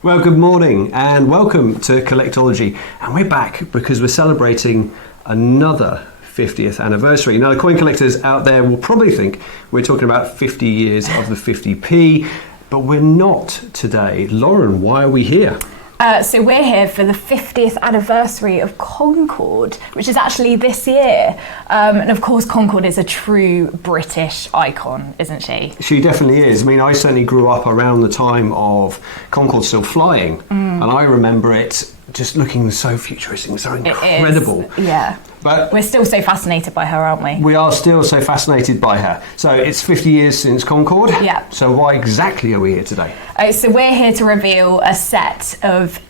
Well, good morning and welcome to Collectology. And we're back because we're celebrating another 50th anniversary. Now, the coin collectors out there will probably think we're talking about 50 years of the 50p, but we're not today. Lauren, why are we here? So we're here for the 50th anniversary of Concorde, which is actually this year. And of course, Concorde is a true British icon, isn't she? She definitely is. I mean, I certainly grew up around the time of Concorde still flying, and I remember it just looking so futuristic, so incredible. It is, yeah. But we're still so fascinated by her, aren't we? We are still so fascinated by her. So it's 50 years since Concorde. Yeah. So why exactly are we here today? So we're here to reveal a set of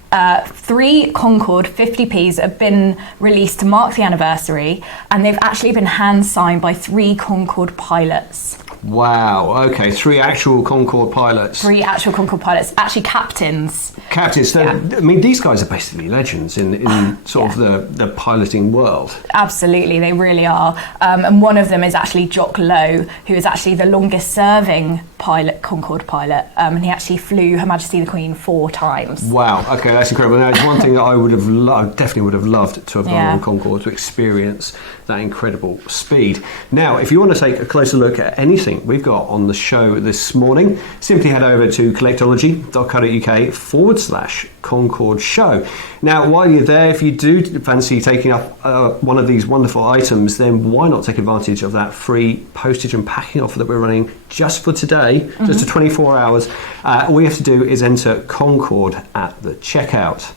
3 Concorde 50p's that have been released to mark the anniversary, and they've actually been hand signed by 3 Concorde pilots. Wow, okay, 3 actual Concorde pilots. 3 actual Concorde pilots, actually captains. Captains, so, yeah. I mean, these guys are basically legends in sort of the piloting world. Absolutely, they really are. And one of them is actually Jock Lowe, who is actually the longest serving Concorde pilot. And he actually flew Her Majesty the Queen 4 times. Wow, okay, that's incredible. Now, it's one thing that I would have definitely would have loved to have gone on Concorde to experience that incredible speed. Now, if you want to take a closer look at anything we've got on the show this morning, simply head over to collectology.co.uk/Concorde show. Now, while you're there, if you do fancy taking up one of these wonderful items, then why not take advantage of that free postage and packing offer that we're running just for today, just for 24 hours. All you have to do is enter Concorde at the checkout.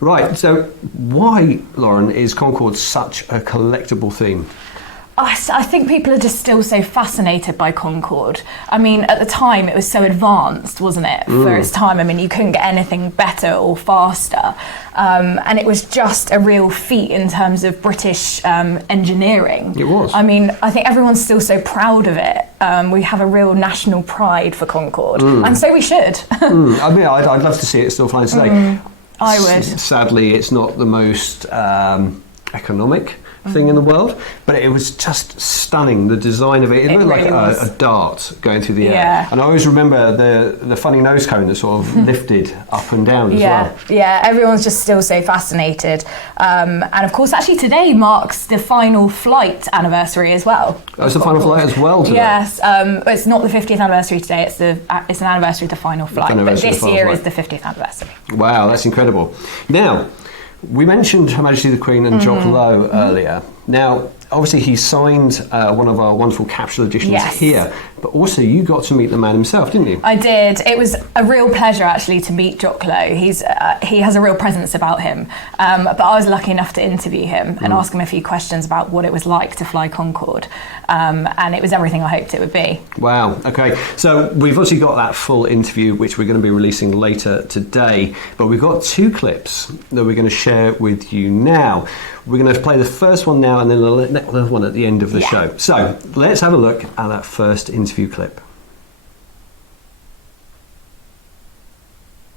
Right, so why, Lauren, is Concorde such a collectible theme? I think people are just still so fascinated by Concorde. I mean, at the time, it was so advanced, wasn't it, for its time? I mean, you couldn't get anything better or faster. And it was just a real feat in terms of British engineering. It was. I mean, I think everyone's still so proud of it. We have a real national pride for Concorde, and so we should. I mean, I'd love to see it still flying today. I would. Sadly, it's not the most economic thing in the world, but it was just stunning. The design of it looked really like a dart going through the air. And I always remember the funny nose cone that sort of lifted up and down as well. Yeah, everyone's just still so fascinated. And of course, actually today marks the final flight anniversary as well. Oh, it's the final flight as well today? Yes, it's not the 50th anniversary today, it's an anniversary of the final flight, but this year is the 50th anniversary. Wow, that's incredible. Now, we mentioned Her Majesty the Queen and Jock Lowe earlier. Now, obviously he signed one of our wonderful capsule editions here, but also you got to meet the man himself, didn't you? I did. It was a real pleasure actually to meet Jock Lowe. He has a real presence about him, but I was lucky enough to interview him and ask him a few questions about what it was like to fly Concorde, and it was everything I hoped it would be. Wow, okay. So we've obviously got that full interview which we're going to be releasing later today, but we've got 2 clips that we're going to share with you now. We're going to play the first one now and then another one at the end of the show. So let's have a look at that first interview clip.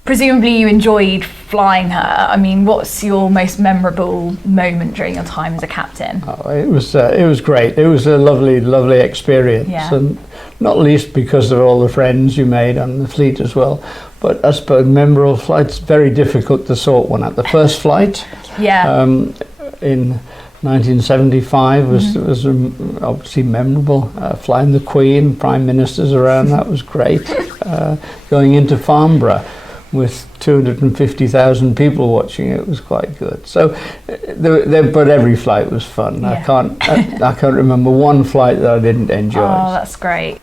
Presumably you enjoyed flying her. I mean, what's your most memorable moment during your time as a captain? Oh, it was great. It was a lovely experience, and not least because of all the friends you made on the fleet as well. But I suppose memorable flights, very difficult to sort one out. The first flight, in 1975 was obviously memorable. Flying the Queen, Prime Ministers around, that was great. Going into Farnborough with 250,000 people watching it was quite good. So, but every flight was fun. I can't remember one flight that I didn't enjoy. Oh, that's great.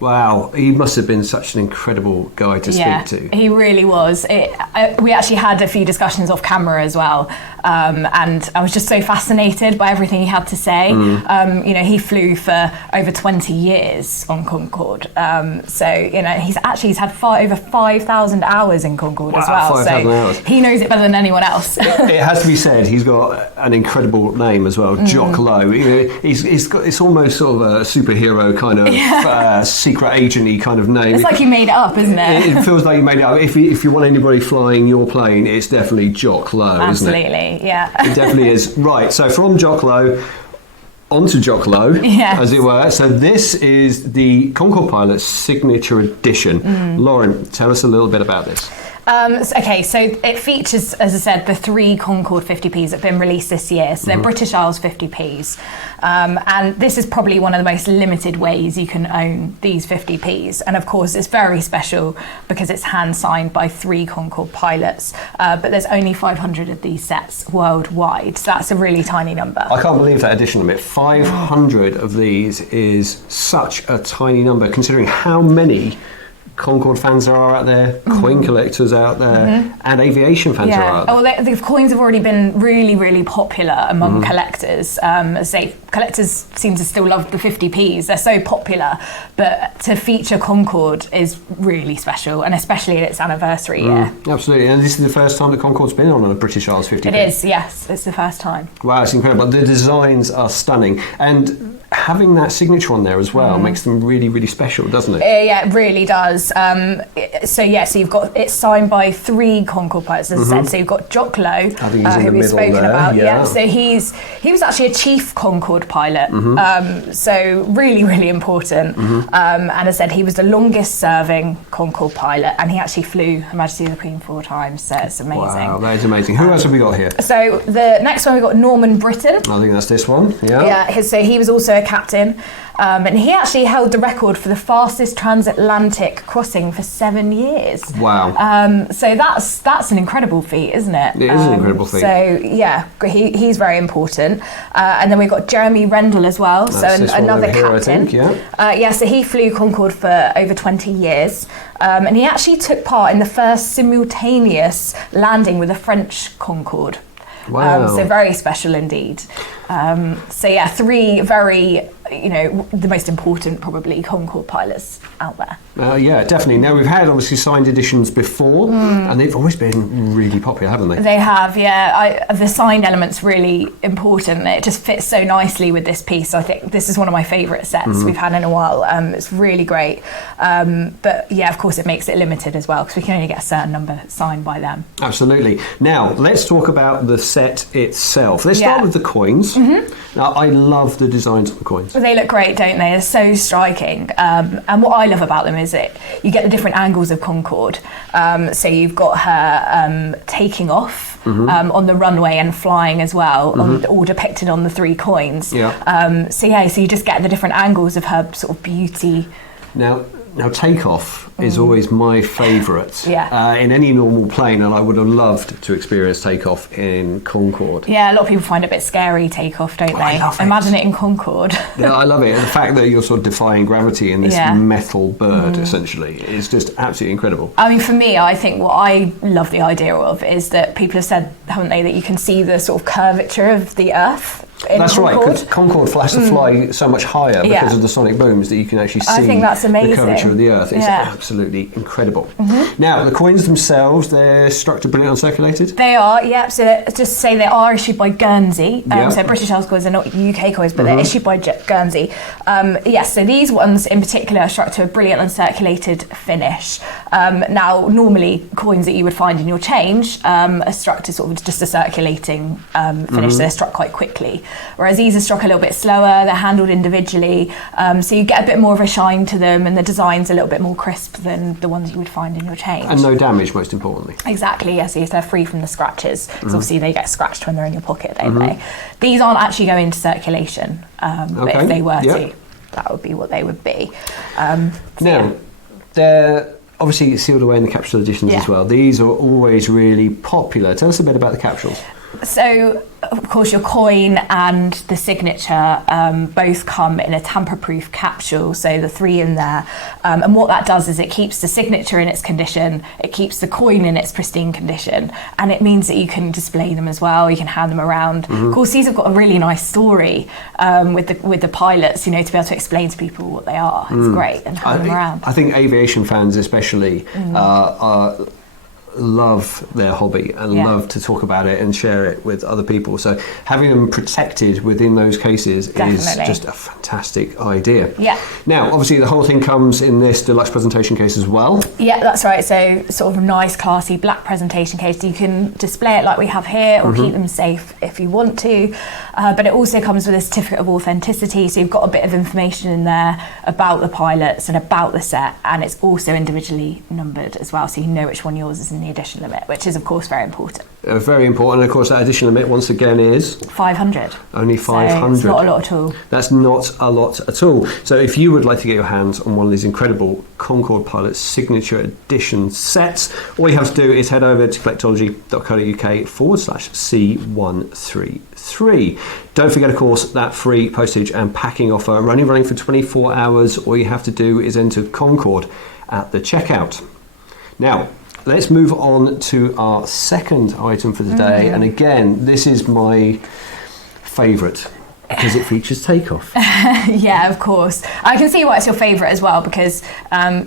Wow, he must have been such an incredible guy to speak to. He really was. We actually had a few discussions off camera as well, and I was just so fascinated by everything he had to say. You know, he flew for over 20 years on Concorde, so you know he's had over 5,000 hours in Concorde as well. 5,000 hours. He knows it better than anyone else. It has to be said, he's got an incredible name as well, Jock Lowe. You know, it's almost sort of a superhero kind of secret agent-y kind of name. It's like you made it up, isn't it? It feels like you made it up. If you want anybody flying your plane, it's definitely Jock Lowe, isn't it? Absolutely, yeah. It definitely is. Right, so from Jock Lowe, onto Jock Lowe, Yes. as it were. So this is the Concorde Pilot's signature edition. Lauren, tell us a little bit about this. So it features, as I said, the 3 Concorde 50p's that have been released this year. So they're British Isles 50p's. And this is probably one of the most limited ways you can own these 50p's. And of course, it's very special because it's hand signed by 3 Concorde pilots. But there's only 500 of these sets worldwide. So that's a really tiny number. I can't believe that addition of it. 500 of these is such a tiny number, considering how many Concorde fans there are out there, coin collectors out there, and aviation fans are out there. Well, the coins have already been really, really popular among collectors. Collectors seem to still love the 50p's. They're so popular, but to feature Concorde is really special, and especially at its anniversary year. Absolutely, and this is the first time that Concorde's been on a British Isles 50p. It is, yes, it's the first time. Wow, it's incredible. The designs are stunning, and having that signature on there as well makes them really, really special, doesn't it? Yeah, it really does. So you've got it's signed by 3 Concorde pilots, as I said. So you've got Jock Lowe, I think he's in who the we've middle spoken there, about. yeah. So he was actually a chief Concorde pilot. So really, really important. And as I said, he was the longest serving Concorde pilot, and he actually flew Her Majesty the Queen 4 times. So it's amazing. Wow, that is amazing. Who else have we got here? So the next one we've got Norman Britton. I think that's this one. Yeah. Yeah. So he was also a captain. And he actually held the record for the fastest transatlantic crossing for 7 years. Wow. So that's an incredible feat, isn't it? It is an incredible feat. So yeah, he's very important. And then we've got Jeremy Rendell as well. That's so another here, captain. I think, So he flew Concorde for over 20 years. And he actually took part in the first simultaneous landing with a French Concorde. Wow. So very special indeed. 3 very, the most important probably Concorde pilots out there. Yeah, definitely. Now, we've had obviously signed editions before, and they've always been really popular, haven't they? They have, yeah. The signed element's really important. It just fits so nicely with this piece. I think this is one of my favourite sets we've had in a while. It's really great. But yeah, of course, it makes it limited as well because we can only get a certain number signed by them. Absolutely. Now, let's talk about the set itself. Let's start with the coins. Now, I love the designs on the coins. They look great, don't they? They're so striking. And what I love about them is that you get the different angles of Concorde. So you've got her taking off on the runway and flying as well, all depicted on the 3 coins. Yeah. So you just get the different angles of her sort of beauty. Now, takeoff is always my favourite in any normal plane, and I would have loved to experience takeoff in Concorde. Yeah, a lot of people find it a bit scary, takeoff, don't they? I love it. Imagine it in Concorde. Yeah, I love it. And the fact that you're sort of defying gravity in this metal bird, essentially, is just absolutely incredible. I mean, for me, I think what I love the idea of is that people have said, haven't they, that you can see the sort of curvature of the Earth. That's right, because Concorde has to fly so much higher because of the sonic booms that you can actually see I think that's amazing. the curvature of the Earth. It's absolutely incredible. Now, the coins themselves, they're structured, brilliant, uncirculated? They are, yeah. So just say they are issued by Guernsey. So British Isles coins are not UK coins, but they're issued by Guernsey. So these ones in particular are struck to a brilliant uncirculated finish. Now, normally coins that you would find in your change are struck to sort of just a circulating finish, so they're struck quite quickly. Whereas these are struck a little bit slower, they're handled individually, so you get a bit more of a shine to them, and the design's a little bit more crisp than the ones you would find in your change. And no damage, most importantly. Exactly, yes, they're free from the scratches, because obviously they get scratched when they're in your pocket, don't they? These aren't actually going into circulation, but if they were to, that would be what they would be. Now, they're obviously sealed away in the capsule editions as well. These are always really popular. Tell us a bit about the capsules. So, of course, your coin and the signature both come in a tamper-proof capsule, so the 3 in there. And what that does is it keeps the signature in its condition, it keeps the coin in its pristine condition, and it means that you can display them as well, you can hand them around. Of course, these have got a really nice story with the pilots, to be able to explain to people what they are. It's great, and hand them around. I think aviation fans especially are love their hobby and love to talk about it and share it with other people. So having them protected within those cases is just a fantastic idea. Yeah. Now, obviously, the whole thing comes in this deluxe presentation case as well. Yeah, that's right. So sort of a nice, classy black presentation case. You can display it like we have here or keep them safe if you want to. But it also comes with a certificate of authenticity. So you've got a bit of information in there about the pilots and about the set. And it's also individually numbered as well. So you know which one yours is in the edition limit, which is, of course, very important. Very important. And, of course, that edition limit, once again, is? 500. Only 500. So it's not a lot at all. That's not a lot at all. So if you would like to get your hands on one of these incredible Concorde Pilot Signature Edition sets, all you have to do is head over to collectables.co.uk/C133. Don't forget, of course, that free postage and packing offer. We're only running for 24 hours. All you have to do is enter Concorde at the checkout. Now, let's move on to our second item for today. And again, this is my favourite because it features takeoff. Yeah, of course. I can see why it's your favourite as well, because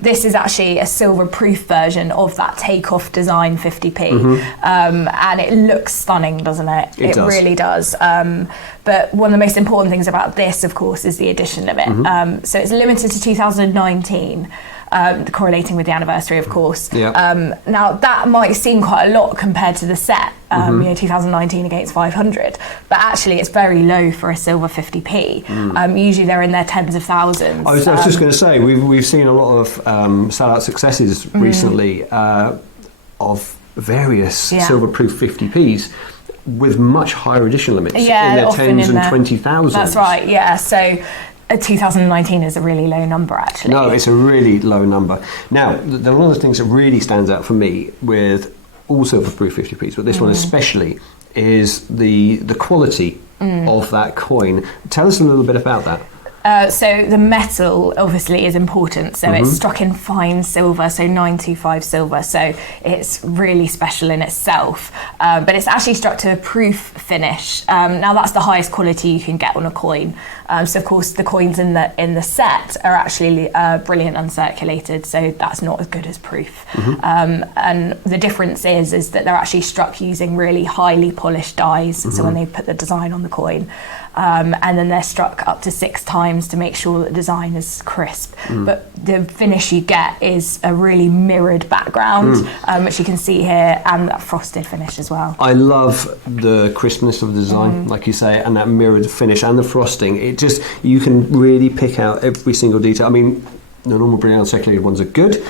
this is actually a silver proof version of that takeoff design 50p. And it looks stunning, doesn't it? It does. Really does. But one of the most important things about this, of course, is the edition limit. So it's limited to 2019. Correlating with the anniversary, of course. Now, that might seem quite a lot compared to the set, 2019 against 500, but actually it's very low for a silver 50p. Usually they're in their tens of thousands. I was just going to say, we've seen a lot of sell-out successes recently of various silver-proof 50p's with much higher edition limits in their tens and 20,000s. That's right, yeah. So 2019 is a really low number, actually. No, it's a really low number. Now, one of the things that really stands out for me with all silver-proof 50p's, but this one especially, is the quality of that coin. Tell us a little bit about that. So the metal obviously is important. So it's struck in fine silver, so 925 silver. So it's really special in itself. But it's actually struck to a proof finish. Now that's the highest quality you can get on a coin. So of course the coins in the set are actually brilliant uncirculated. So that's not as good as proof. And the difference is that they're actually struck using really highly polished dies. So when they put the design on the coin. And then they're struck up to 6 times to make sure that the design is crisp. But the finish you get is a really mirrored background, which you can see here, and that frosted finish as well. I love the crispness of the design, like you say, and that mirrored finish and the frosting. It just, you can really pick out every single detail. I mean, the normal brilliant uncirculated ones are good,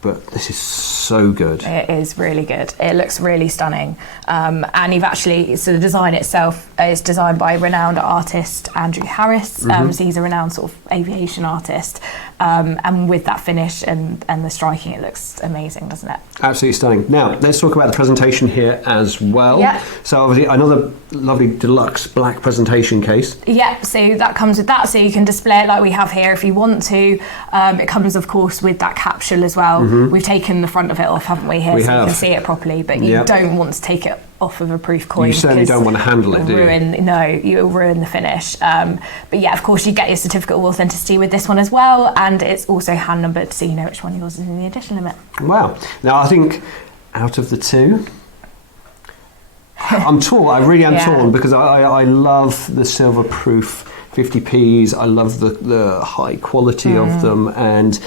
but this is so good. It is really good. It looks really stunning. And you've actually, so the design itself is designed by renowned artist Andrew Harris. So he's a renowned sort of aviation artist. And with that finish and the striking, it looks amazing, doesn't it? Absolutely stunning. Now, let's talk about the presentation here as well. Yeah. So obviously another lovely deluxe black presentation case. Yeah, so that comes with that. So you can display it like we have here if you want to. It comes, of course, with that capsule as well. We've taken the front of it off, haven't we, here, you can see it properly, but you don't want to take it off of a proof coin. You certainly don't want to handle it, do you? No, you'll ruin the finish. But yeah, of course, you get your certificate of authenticity with this one as well, and it's also hand numbered, so you know which one yours is in the edition limit. Wow. Now, I think out of the two, I'm torn. I really am torn, because I love the silver proof 50p's. I love the high quality of them, and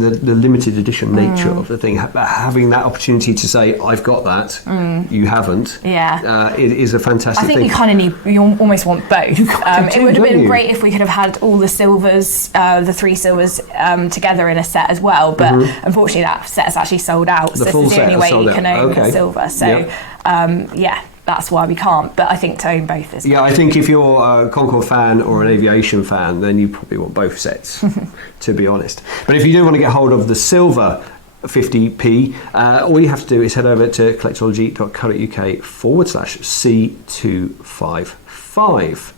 the limited edition nature of the thing. Having that opportunity to say, I've got that, you haven't, it is a fantastic thing. I think you kind of need, you almost want both. It would have been great if we could have had all the silvers, the 3 silvers together in a set as well, but unfortunately that set's actually sold out, so this is the only way you can own the silver. So that's why we can't, but I think to own both is I think if you're a Concorde fan or an aviation fan, then you probably want both sets, to be honest. But if you do want to get hold of the silver 50p, all you have to do is head over to collectology.co.uk/C255.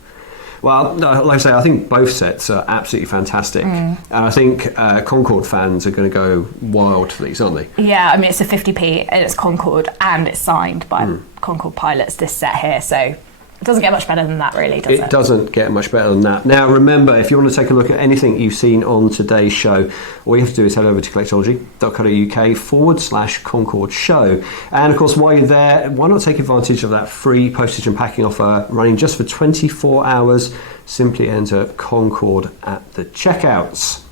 Well, like I say, I think both sets are absolutely fantastic. And I think Concorde fans are going to go wild for these, aren't they? Yeah, I mean, it's a 50p, and it's Concorde, and it's signed by Concorde pilots, this set here. So It doesn't get much better than that, really, does it? It doesn't get much better than that. Now, remember, if you want to take a look at anything you've seen on today's show, all you have to do is head over to collectology.co.uk/Concorde Show. And, of course, while you're there, why not take advantage of that free postage and packing offer running just for 24 hours? Simply enter Concorde at the checkouts.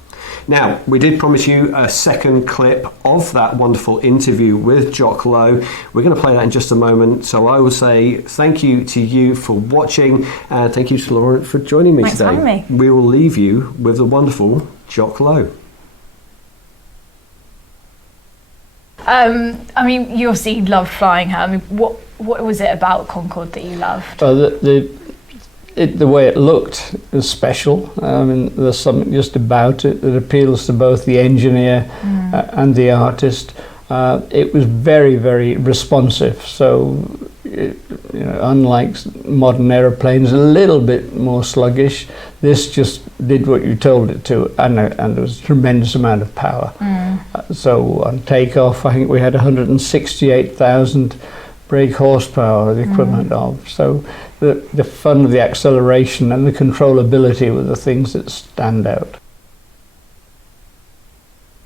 Now, we did promise you a second clip of that wonderful interview with Jock Lowe. We're going to play that in just a moment. So I will say thank you to you for watching, and thank you to Lauren for joining me Thanks today. for having me. We will leave you with the wonderful Jock Lowe. I mean, you obviously love flying her. I mean, what was it about Concorde that you loved? The way it looked is special. I mean, there's something just about it that appeals to both the engineer and the artist. It was very, very responsive. So, unlike modern aeroplanes, a little bit more sluggish. This just did what you told it to, and there was a tremendous amount of power. So on takeoff, I think we had 168,000 brake horsepower, the equivalent of. So the fun of the acceleration and the controllability were the things that stand out.